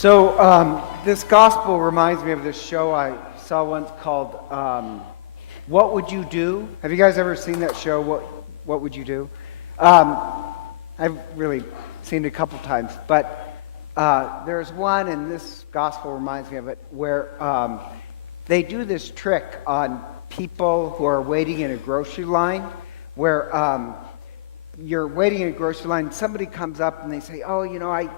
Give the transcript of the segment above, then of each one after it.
This gospel reminds me of this show I saw once called What Would You Do? Have you guys ever seen that show, What Would You Do? I've really seen it a couple times, but there's one, and this gospel reminds me of it, where they do this trick on people who are waiting in a grocery line, where you're waiting in a grocery line, somebody comes up and they say, oh, I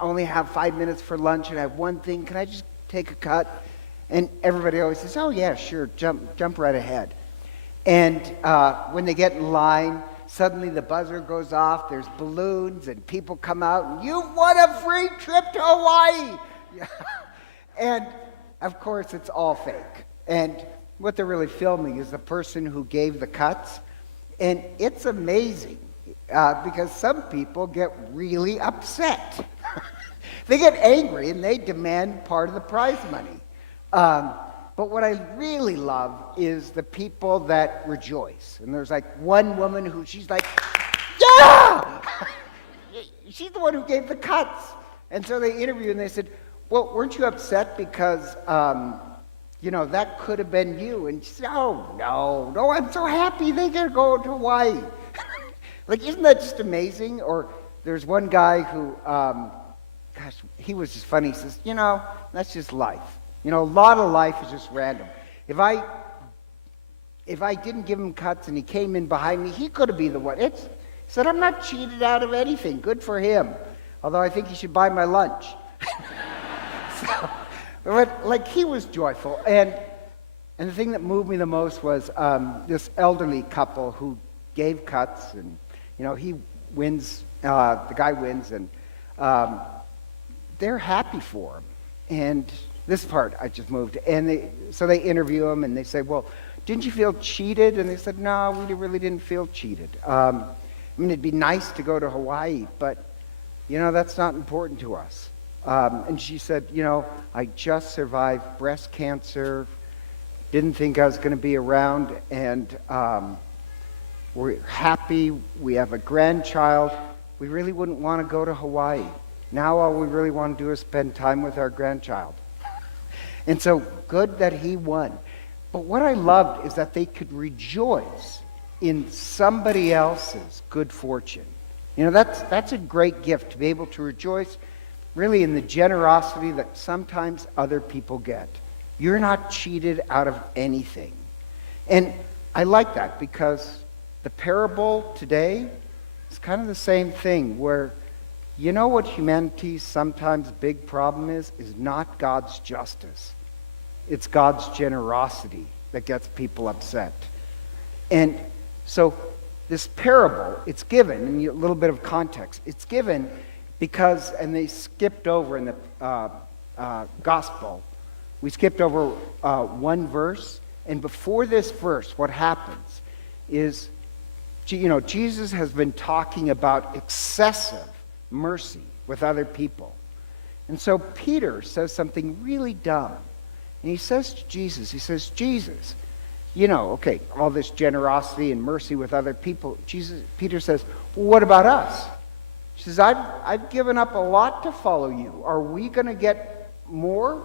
only have 5 minutes for lunch and I have one thing, can I just take a cut? And everybody always says, oh yeah, sure, jump right ahead. And when they get in line, suddenly the buzzer goes off, there's balloons and people come out and you've won a free trip to Hawaii. And of course it's all fake. And what they're really filming is the person who gave the cuts. And it's amazing because some people get really upset. They get angry and they demand part of the prize money. But what I really love is the people that rejoice. And there's like one woman who she's like, yeah! She's the one who gave the cuts. And so they interviewed and they said, well, weren't you upset because, that could have been you? And she said, oh, no, I'm so happy they get to go to Hawaii. Like, isn't that just amazing? Or there's one guy who, he was just funny. He says, that's just life. A lot of life is just random. If I didn't give him cuts and he came in behind me, he could have been the one. He said, I'm not cheated out of anything. Good for him. Although I think he should buy my lunch. But he was joyful. And the thing that moved me the most was this elderly couple who gave cuts. And, he wins, the guy wins, and they're happy for him. And this part I just moved. And they interview him and they say, well, didn't you feel cheated? And they said, no, we really didn't feel cheated. It'd be nice to go to Hawaii, but, that's not important to us. And she said, I just survived breast cancer, didn't think I was going to be around, and we're happy, we have a grandchild. We really wouldn't want to go to Hawaii. Now all we really want to do is spend time with our grandchild. And so good that he won. But what I loved is that they could rejoice in somebody else's good fortune. That's a great gift, to be able to rejoice really in the generosity that sometimes other people get. You're not cheated out of anything. And I like that because the parable today is kind of the same thing, where what humanity's sometimes big problem is not God's justice. It's God's generosity that gets people upset. And so this parable, it's given, and a little bit of context, it's given because, and they skipped over in the gospel, we skipped over one verse, and before this verse, what happens is, Jesus has been talking about excessive mercy with other people. And so Peter says something really dumb. And he says to Jesus, Jesus, all this generosity and mercy with other people. Peter says, well, what about us? He says, I've given up a lot to follow you. Are we going to get more?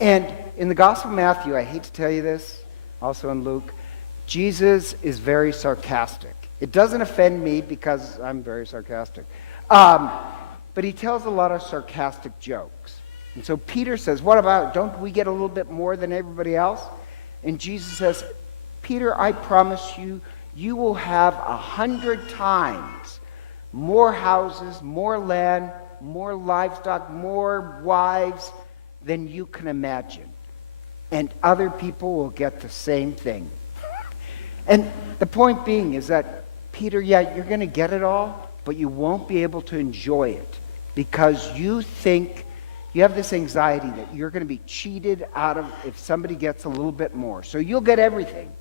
And in the Gospel of Matthew, I hate to tell you this, also in Luke, Jesus is very sarcastic. It doesn't offend me because I'm very sarcastic. But he tells a lot of sarcastic jokes. And so Peter says, what about, don't we get a little bit more than everybody else? And Jesus says, Peter, I promise you, you will have 100 times more houses, more land, more livestock, more wives than you can imagine. And other people will get the same thing. And the point being is that, Peter, yeah, you're going to get it all, but you won't be able to enjoy it because you think, you have this anxiety that you're going to be cheated out of if somebody gets a little bit more. So you'll get everything,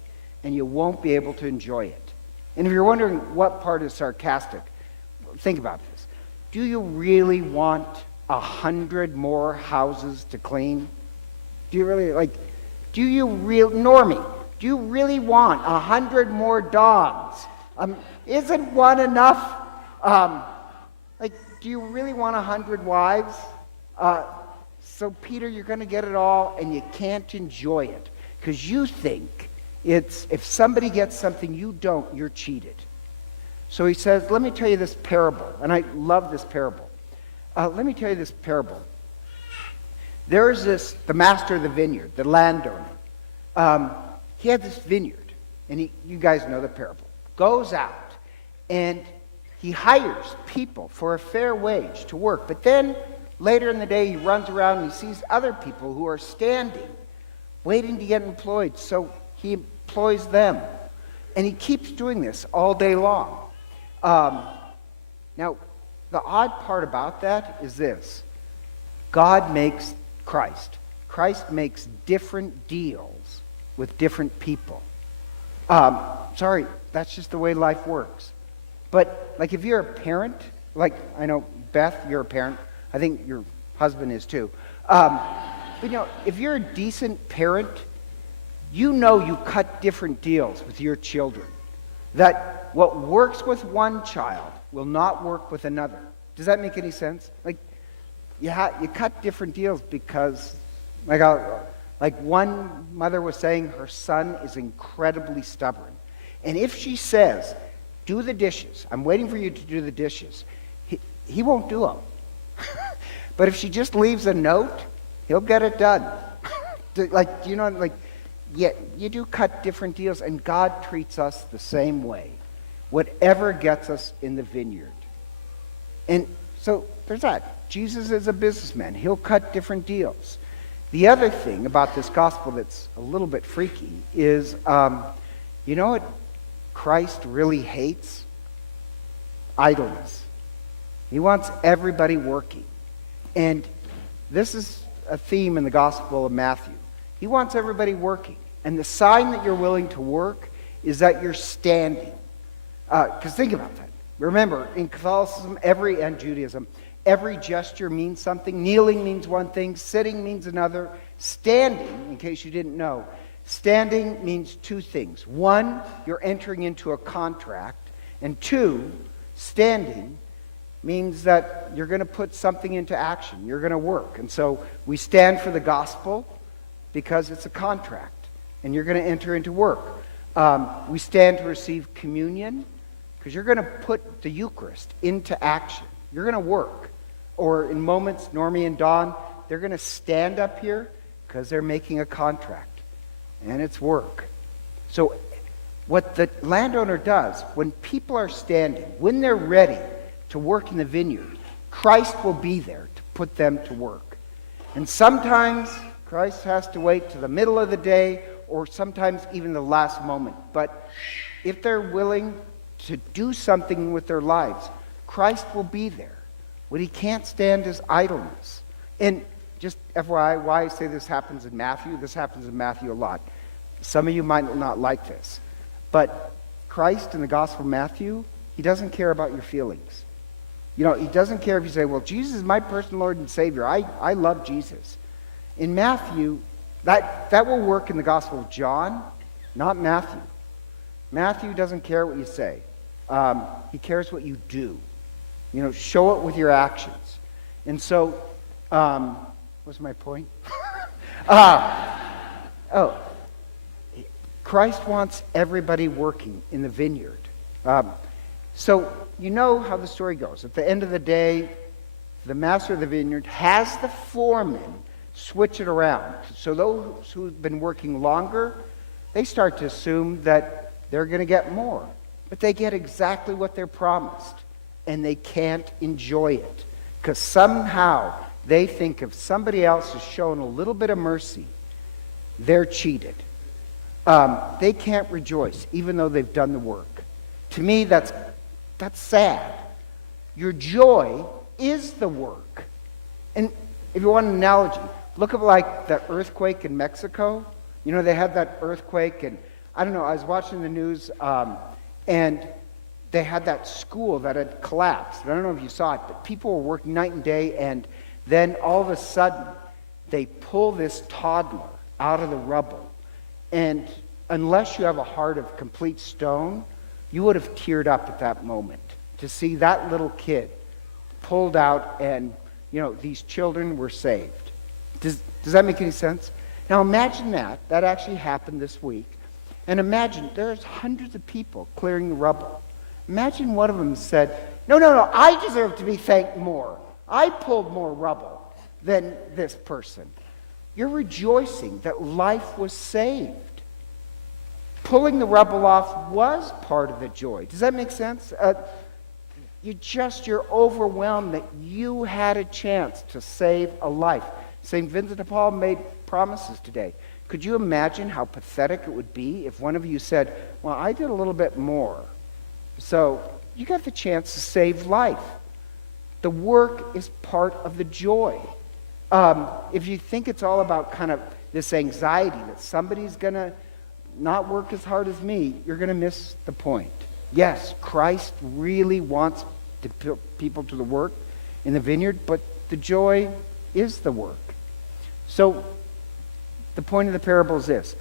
and you won't be able to enjoy it. And if you're wondering what part is sarcastic, think about this. Do you really want 100 more houses to clean? Do you really, Normie, do you really want 100 more dogs? Isn't one enough? Do you really want 100 wives? So Peter, you're going to get it all, and you can't enjoy it because you think it's if somebody gets something you don't, you're cheated. So he says, let me tell you this parable, and I love this parable. Let me tell you this parable. There's the master of the vineyard, the landowner. He had this vineyard, and you guys know the parable. Goes out, and he hires people for a fair wage to work. But then, later in the day, he runs around and he sees other people who are standing, waiting to get employed. So he employs them. And he keeps doing this all day long. Now, the odd part about that is this. God makes Christ. Christ makes different deals with different people. Sorry, that's just the way life works. But, like, if you're a parent, like, I know, Beth, you're a parent. I think your husband is too. But, if you're a decent parent, you know you cut different deals with your children. That what works with one child will not work with another. Does that make any sense? Like, you cut different deals because, like one mother was saying, her son is incredibly stubborn. And if she says, do the dishes, I'm waiting for you to do the dishes, he won't do them. But if she just leaves a note, he'll get it done. You do cut different deals, and God treats us the same way. Whatever gets us in the vineyard. And so there's that. Jesus is a businessman. He'll cut different deals. The other thing about this gospel that's a little bit freaky is, you know what Christ really hates? Idleness. He wants everybody working. And this is a theme in the Gospel of Matthew. He wants everybody working. And the sign that you're willing to work is that you're standing. Because think about that. Remember, in Catholicism and Judaism, every gesture means something. Kneeling means one thing. Sitting means another. Standing, in case you didn't know, standing means two things. One, you're entering into a contract. And two, standing means that you're going to put something into action. You're going to work. And so we stand for the gospel because it's a contract. And you're going to enter into work. We stand to receive communion because you're going to put the Eucharist into action. You're going to work. Or in moments, Normie and Dawn, they're going to stand up here because they're making a contract. And it's work. So what the landowner does, when people are standing, when they're ready to work in the vineyard, Christ will be there to put them to work. And sometimes Christ has to wait to the middle of the day or sometimes even the last moment. But if they're willing to do something with their lives, Christ will be there. What he can't stand is idleness. And just FYI, why I say this happens in Matthew a lot. Some of you might not like this. But Christ in the Gospel of Matthew, he doesn't care about your feelings. He doesn't care if you say, well, Jesus is my personal Lord and Savior. I love Jesus. In Matthew, that will work in the Gospel of John, not Matthew. Matthew doesn't care what you say. He cares what you do. Show it with your actions. And so, what's my point? Christ wants everybody working in the vineyard. So you know how the story goes. At the end of the day, the master of the vineyard has the foreman switch it around. So those who've been working longer, they start to assume that they're going to get more. But they get exactly what they're promised. And they can't enjoy it. Because somehow they think if somebody else has shown a little bit of mercy, they're cheated. They can't rejoice, even though they've done the work. To me, that's sad. Your joy is the work. And if you want an analogy, look at like the earthquake in Mexico. They had that earthquake, and I don't know, I was watching the news, and they had that school that had collapsed. I don't know if you saw it, but people were working night and day, and then all of a sudden, they pull this toddler out of the rubble. And unless you have a heart of complete stone, you would have teared up at that moment to see that little kid pulled out and these children were saved. Does that make any sense? Now imagine that actually happened this week. And imagine there's hundreds of people clearing the rubble. Imagine one of them said, no, I deserve to be thanked more. I pulled more rubble than this person. You're rejoicing that life was saved. Pulling the rubble off was part of the joy. Does that make sense? You're overwhelmed that you had a chance to save a life. St. Vincent de Paul made promises today. Could you imagine how pathetic it would be if one of you said, well, I did a little bit more. So you got the chance to save life. The work is part of the joy. If you think it's all about kind of this anxiety that somebody's going to not work as hard as me, you're going to miss the point. Yes, Christ really wants to put people to the work in the vineyard, but the joy is the work. So the point of the parable is this.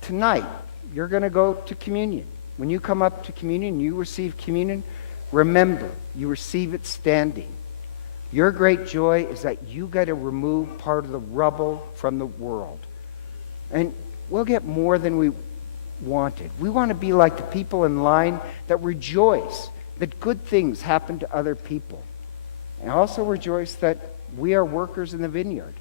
Tonight, you're going to go to communion. When you come up to communion, you receive communion, remember, you receive it standing. Your great joy is that you got to remove part of the rubble from the world. And we'll get more than we wanted. We want to be like the people in line that rejoice that good things happen to other people. And also rejoice that we are workers in the vineyard.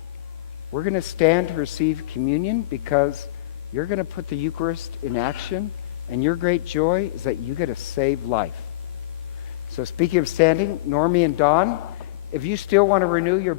We're going to stand to receive communion because you're going to put the Eucharist in action, and your great joy is that you get to save life. So speaking of standing, Normie and Dawn, if you still want to renew your